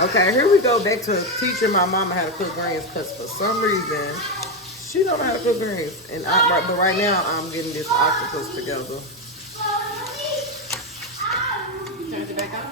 Okay, here we go back to teaching my mama how to cook greens because for some reason she don't know how to cook greens. But right now I'm getting this octopus together. Turn it back on.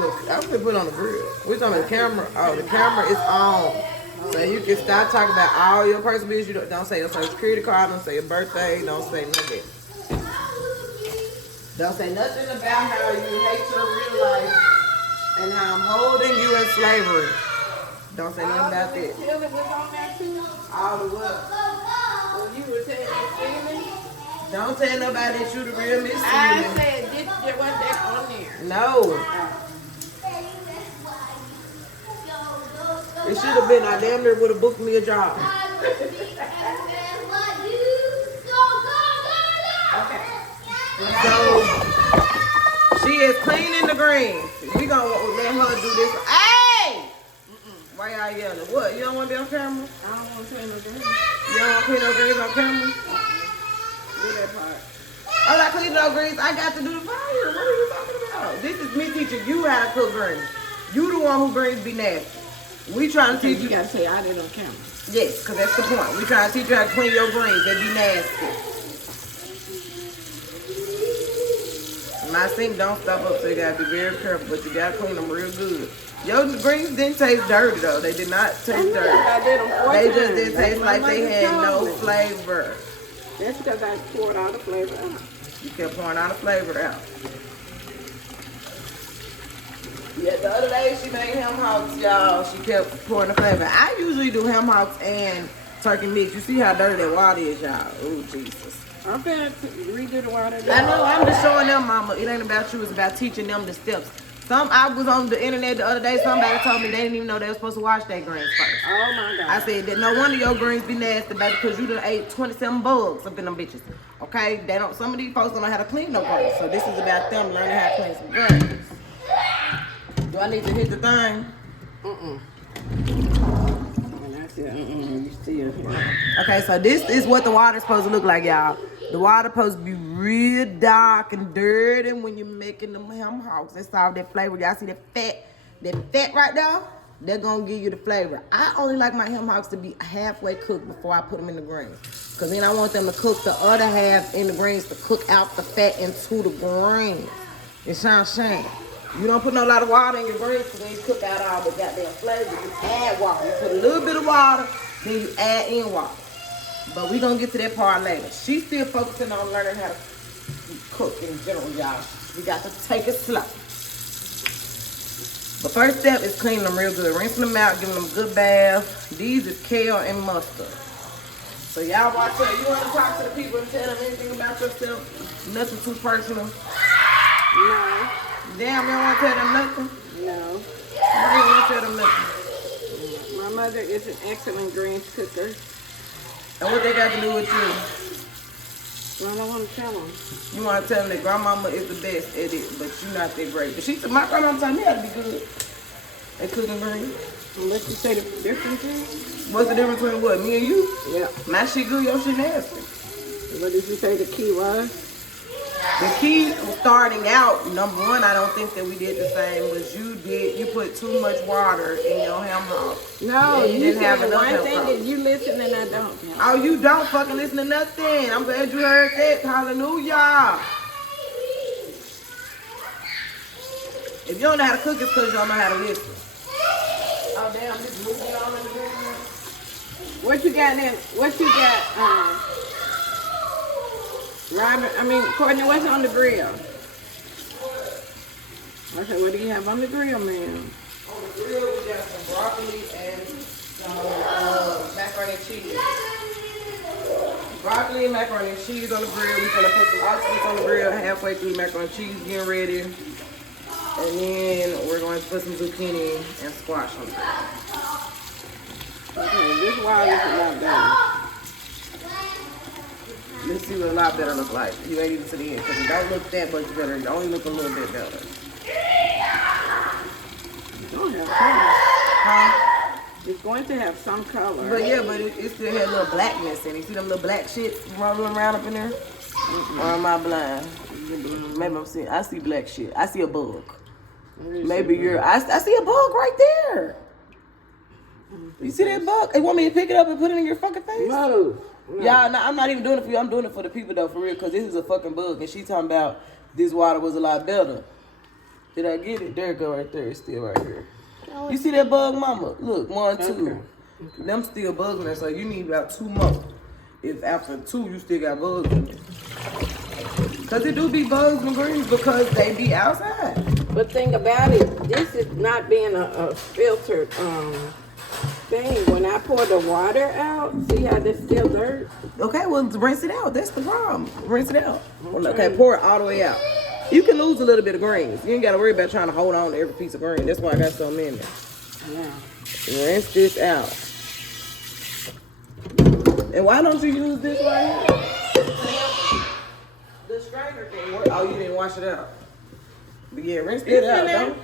Look, I'm gonna put it on the grill. We're talking about the camera. Oh, the camera is on. So you can start talking about all your personal business. You don't say your social security card, don't say your birthday, don't say nothing. Don't say nothing about how you hate your real life and how I'm holding you in slavery. Don't say nothing about that. Feelings was on there too. All the what? When you were telling me feelings, Don't tell nobody that you the real Miss I Seaman. said this there was that on there. No. It should have been. I damn near would have booked me a job. Okay. So she is cleaning the greens. We gonna let her do this. Hey! Why y'all yelling? What? You don't want to be on camera? I don't want to say no greens. You don't want to clean no greens on camera? Do that part. I'm not cleaning no greens. I got to do the fire. What are you talking about? This is me teaching you how to cook greens. You the one who greens be nasty. We trying to teach You you. gotta say I did on camera. Yes, because that's the point. We trying to teach you how to clean your greens. They be nasty. My sink don't stop up, so you gotta be very careful, but you gotta clean them real good. Your greens didn't taste dirty though. They did not taste dirty. I did them 4 They times. just didn't That's taste what like my they mother had told no me. flavor. That's because I poured all the flavor out. You kept pouring all the flavor out. Yeah, the other day she made ham hocks, y'all. She kept pouring the flavor. I usually do ham hocks and turkey mix. You see how dirty that water is, y'all. Oh, Jesus. I'm finna redo the water. I know, I'm just showing them, mama. It ain't about you, it's about teaching them the steps. I was on the internet the other day, somebody told me they didn't even know they were supposed to wash their greens first. Oh my God. I said that no wonder your greens be nasty, baby, because you done ate 27 bugs up in them bitches. Okay? They don't. Some of these folks don't know how to clean no greens. So this is about them learning how to clean some greens. Do I need to hit the thing? And I said, you still here. Okay, so this is what the water's supposed to look like, y'all. The water supposed to be real dark and dirty when you're making them ham hocks. That's all that flavor. Y'all see that fat right there? They're gonna give you the flavor. I only like my ham hocks to be halfway cooked before I put them in the greens. Cause then I want them to cook the other half in the greens to cook out the fat into the greens. It sounds shame. You don't put no lot of water in your greens because then you cook out all the goddamn flavor. You add water. You put a little bit of water, then you add in water. But we gonna get to that part later. She's still focusing on learning how to cook in general, y'all. We got to take it slow. The first step is cleaning them real good. Rinsing them out, giving them a good bath. These is kale and mustard. So y'all watch her. You wanna talk to the people and tell them anything about yourself? Nothing too personal. No. Damn, you don't wanna tell them nothing? No. Why you don't wanna tell them nothing? My mother is an excellent greens cooker. And what they got to do with you? Well, I don't want to tell them. You want to tell them that grandmama is the best at it, but you're not that great. But she said, my grandmama told me how to be good at cooking greens. Unless you say the different thing. What's the difference between what, me and you? Yeah. My shit good, your shit nasty. What did you say the key was? The key was starting out, number one, I don't think that we did the same, was you put too much water in your ham hock. No, And you didn't have said the enough one ham thing hock. that you listen and I don't. Oh, you don't fucking listen to nothing. I'm glad you heard that. Hallelujah. If you don't know how to cook, it's because you don't know how to listen. Oh, damn, this movie all in the room. What you got in? What you got? Courtney, what's on the grill? Okay, what do you have on the grill, man? On the grill, we got some broccoli and some macaroni and cheese. Broccoli and macaroni and cheese on the grill. We're gonna put some octopus on the grill halfway through the macaroni and cheese getting ready. And then we're going to put some zucchini and squash on the grill. Okay, this wild is a lot better. Let's see what a lot better look like. You ain't even to the end because it don't look that much better. It only look a little bit better. It's going to have color. Huh? It's going to have some color. But yeah, but it still had a little blackness in it. See them little black shits rolling around up in there? Or am I blind? Maybe I'm seeing. I see black shit. I see a bug. Maybe you're. I see a bug right there. You see that bug? You want me to pick it up and put it in your fucking face? No. Y'all, I'm not even doing it for you. I'm doing it for the people though, for real. Cause this is a fucking bug, and she talking about this water was a lot better. Did I get it? There it go right there. It's still right here. You see that bug, mama? Look, 1, 2. Okay. Them still bugs in there, so you need about 2 more. If after 2 you still got bugs in it. Cause it do be bugs and greens because they be outside. But think about it, this is not being a filtered thing. When I pour the water out, see how there's still dirt? Okay, well rinse it out. That's the problem. Rinse it out. Okay, pour it all the way out. You can lose a little bit of greens. You ain't gotta worry about trying to hold on to every piece of green. That's why I got so many. Yeah. Rinse this out. And why don't you use this right here? The strainer can work. Oh, you didn't wash it out. But yeah, rinse it out, though.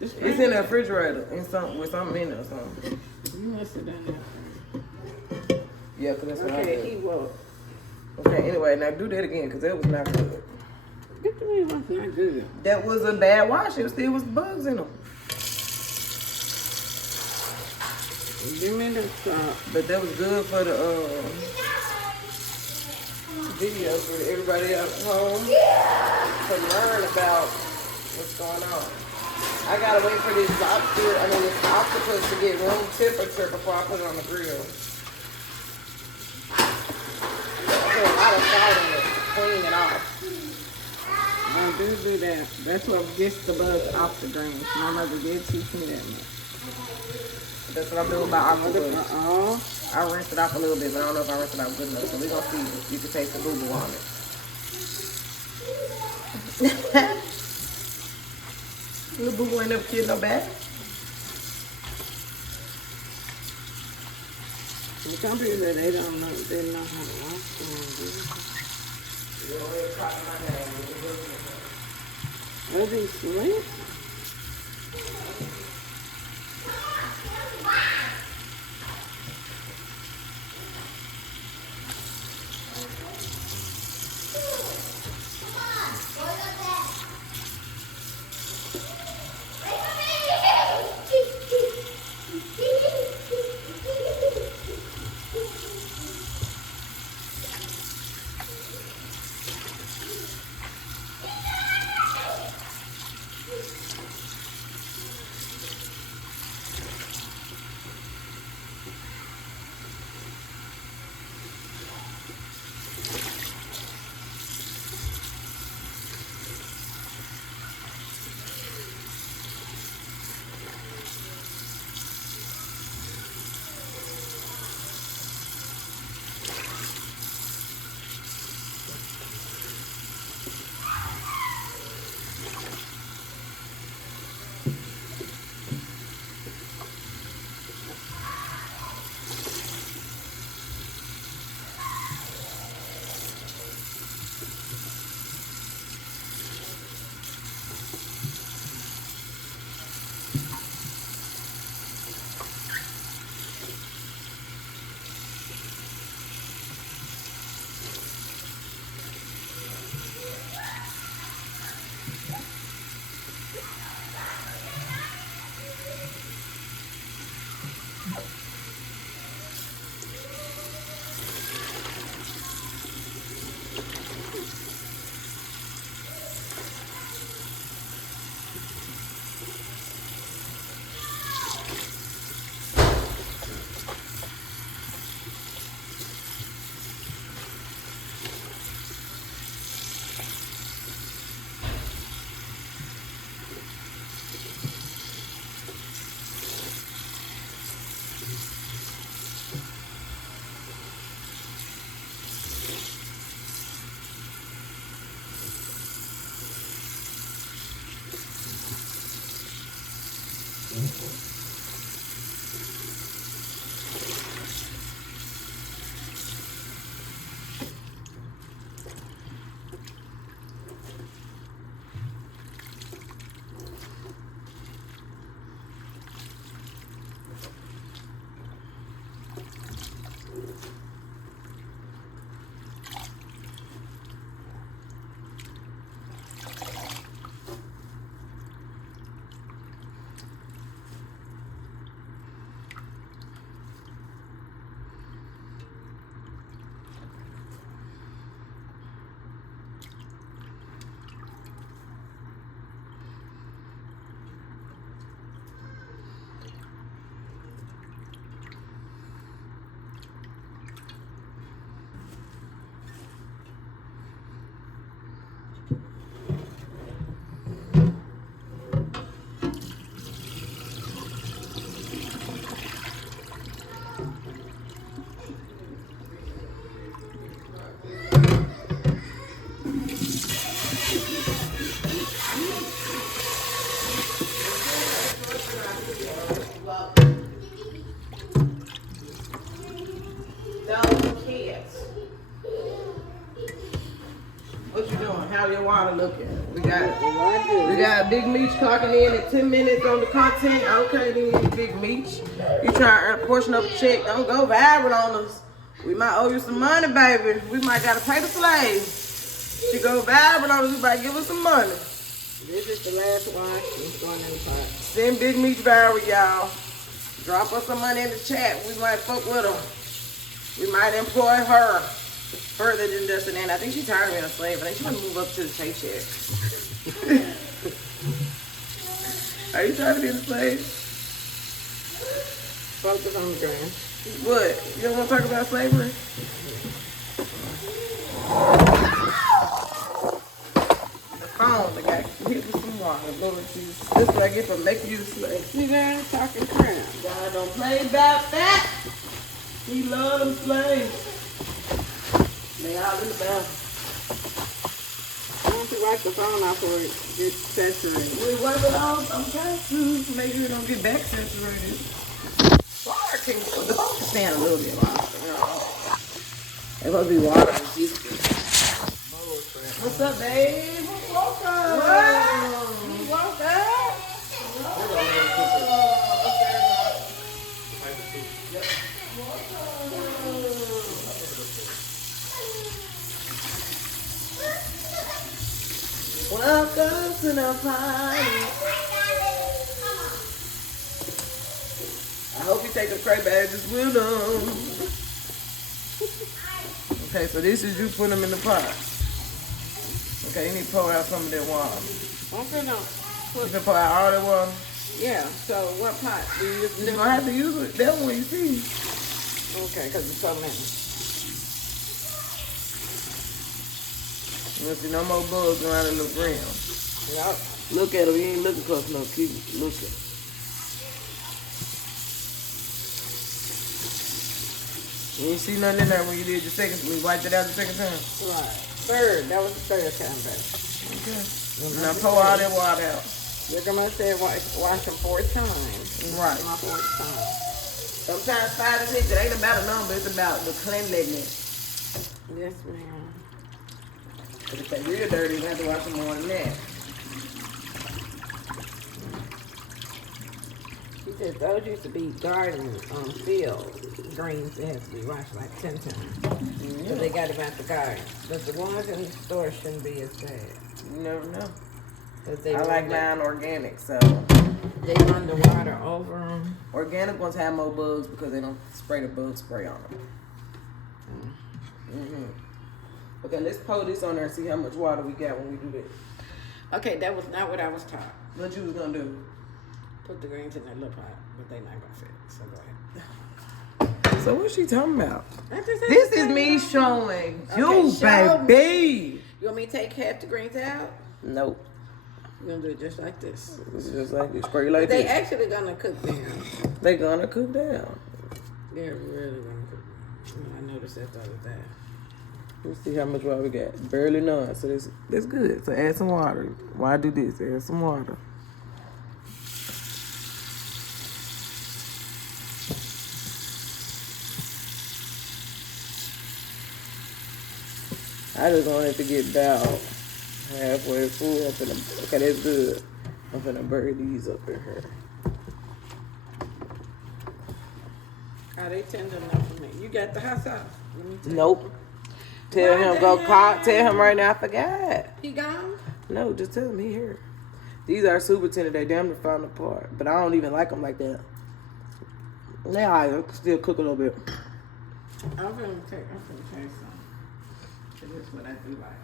It's in the refrigerator and with something in it or something. You must have done that. Yeah, because that's what I Okay, did. he was. Okay, anyway, now do that again because that was not good. Get the way it was not good. That was a bad wash. It still was bugs in them. Give me the top. But that was good for the video for everybody at home to learn about what's going on. I gotta wait for this this octopus to get room temperature before I put it on the grill. I put a lot of salt in it to clean it off. I do that. That's what gets the bugs off the greens. My mother did teach me that much. That's what I'm doing about octopus. I rinsed it off a little bit, but I don't know if I rinsed it off good enough. So we're gonna see if you can taste the boo-boo on it. Little boo-boo ain't never killed no bat. Some people, they don't know, they know how to wash them. Are they sweet? water looking? We got Big Meech clocking in at 10 minutes on the content. Okay, then Big Meech. You trying to earn a portion of a check. Don't go viral on us. We might owe you some money, baby. We might gotta pay the slave. She go viral on us, we might give us some money. This is the last one. It's going in the pot. Send Big Meech viral, y'all. Drop us some money in the chat. We might fuck with her. We might employ her further than just an end. I think she's tired of being a slave. I think she want to move up to the Chase check. Are you trying to be a slave? Focus on the ground. What? You don't want to talk about slavery? The phone, the guy hit with some water. Lord Jesus. This is what I get for making you a slave. See there, talking crap. God don't play about that. He loves them slaves. They all in the bathroom. I want to wipe the phone off or it gets saturated. We wipe it off. I'm trying to make sure it don't get back saturated. Water can, the phone can stand a little bit longer. It's supposed to be water. What's up, babe? Welcome. Welcome. Welcome to the party. I hope you take the cray badges with them. Okay, so this is you put them in the pot. Okay, you need to pour out some of that water. I'm gonna You can pour out all that water. yeah, so what pot do you use? You're gonna have to use it. That one you see. Okay, because it's so many. You'll see no more bugs around the little rim. Yep. Look at them. You ain't looking close enough. Keep looking. You ain't see nothing in there when you did your second. We wiped it out the second time. Right. Third. That was the third time, baby. Okay. Now pour all that water out. Your grandma said wash them 4 times. Right. My 4th time. Sometimes 5 to 6, it ain't about a number. It's about the cleanliness. Yes, ma'am. But if they real dirty, you have to wash them more than that. She said those used to be garden field greens. They have to be washed like 10 times. So they got them out the garden. But the ones in the store shouldn't be as bad. You never know. They I like mine organic, so. They run the water over them. Organic ones have more bugs because they don't spray the bug spray on them. Okay, let's pour this on there and see how much water we got when we do this. Okay, that was not what I was taught. What you was gonna do? Put the greens in that little pot, but they're not gonna fit. So go ahead. So what's she talking about? I just said This the is same me thing. showing you, Okay, show baby. You want me to take half the greens out? Nope. You're gonna do it just like this. It's just like this. Spray like But they this. actually gonna cook down. They gonna cook down. They're really gonna cook down. I noticed that the other day. Let's see how much water we got. Barely none. So that's good. So add some water. Why do this? Add some water. I just want it to get about halfway full. Okay, that's good. I'm finna bury these up in here. Are they tender enough for me? You got the hot sauce? Let me take Nope. Tell Why him the go hell? call. Tell him right now. I forgot. He gone? No, just tell him he here. These are super tender. They damn near falling apart. But I don't even like them like that. Now I can still cook a little bit. I'm gonna take some. This is what I do like.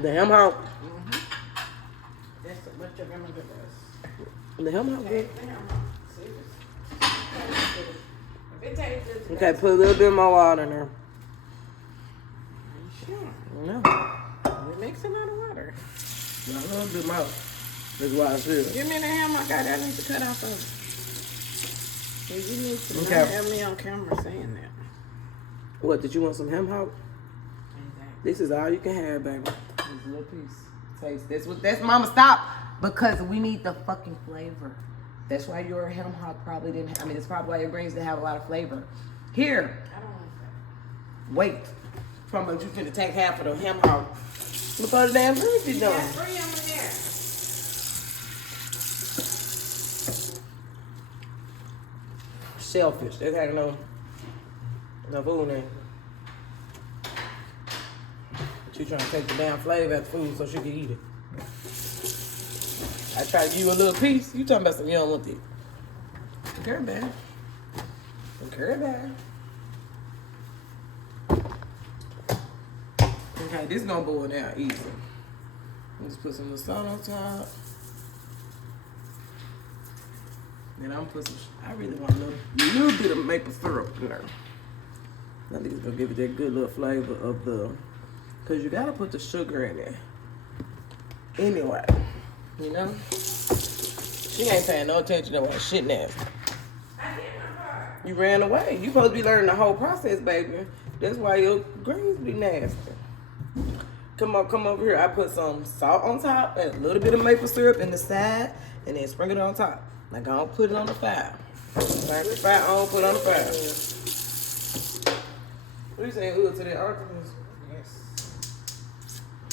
The ham hock. That's what your grandmother does. The ham hock good. The ham hock. See this? If it tastes good, Okay, put a little bit more water in there. Are you sure? No. We're mixing out of water. A little bit more. That's why I feel. Give me the ham I got. I need to cut off of it. Well, you need to Okay. not have me on camera saying that. What, did you want some ham hock? Exactly. This is all you can have, baby. This little piece. Taste. That's mama, stop. Because we need the fucking flavor. That's why your ham hock probably didn't, it's probably why your greens didn't have a lot of flavor. Here. I don't want that. Wait. From what you finna take half of the ham hock. Look at the damn greens you done. Got 3 of them in there. Shellfish. They had no food in there. She trying to take the damn flavor out the food so she can eat it. I try to give you a little piece. You talking about something you don't want it. Curry bag. Curry bag. Okay, this gonna boil down easy. Let's put some salt on top. Then I'm gonna put some, I really want a little bit of maple syrup in there. I think it's gonna give it that good little flavor of the, cause you gotta put the sugar in there. Anyway, you know? She ain't paying no attention to what shit nasty. I did my part. You ran away. You supposed to be learning the whole process, baby. That's why your greens be nasty. Come over here. I put some salt on top and a little bit of maple syrup in the side, and then sprinkle it on top. Like I don't put it on the fire. Turn the fire on, put it on the fire. What you saying, to the octopus? Yes.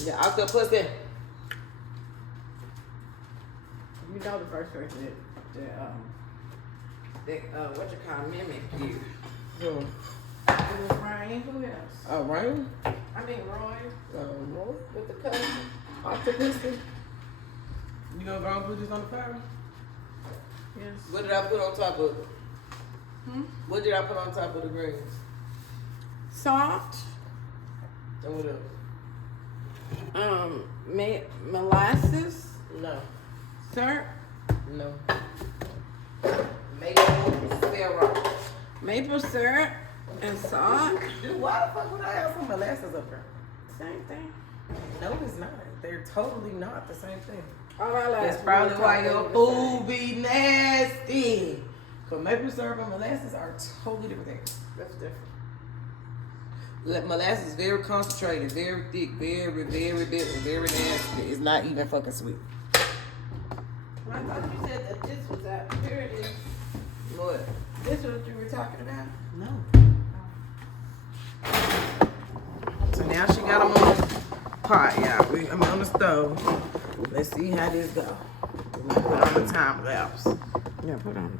Yeah, octopus in. You know the first person that what you call mimicked you. Hmm. It was Ryan. Who else? Oh, right? I mean Roy Roy? with the cousin. Octopus. You gonna go and put this on the fire? Yes. What did I put on top of it? What did I put on top of the greens? Salt. And what else? Molasses. No. Syrup. No. Maple syrup. Maple syrup and salt. Dude, why the fuck would I have some molasses up there? Same thing. No, it's not. They're totally not the same thing. All I like. That's probably why your food be nasty. Cause maple syrup and molasses are totally different things. That's different. Molasses is very concentrated, very thick, very bitter, very nasty. It's not even fucking sweet. I thought you said that this was out. Here it is. What? This is what you were talking about? No. So now she got them on the pot, y'all. I mean on the stove. Let's see how this go. We're gonna put on the time lapse. Yeah, put on the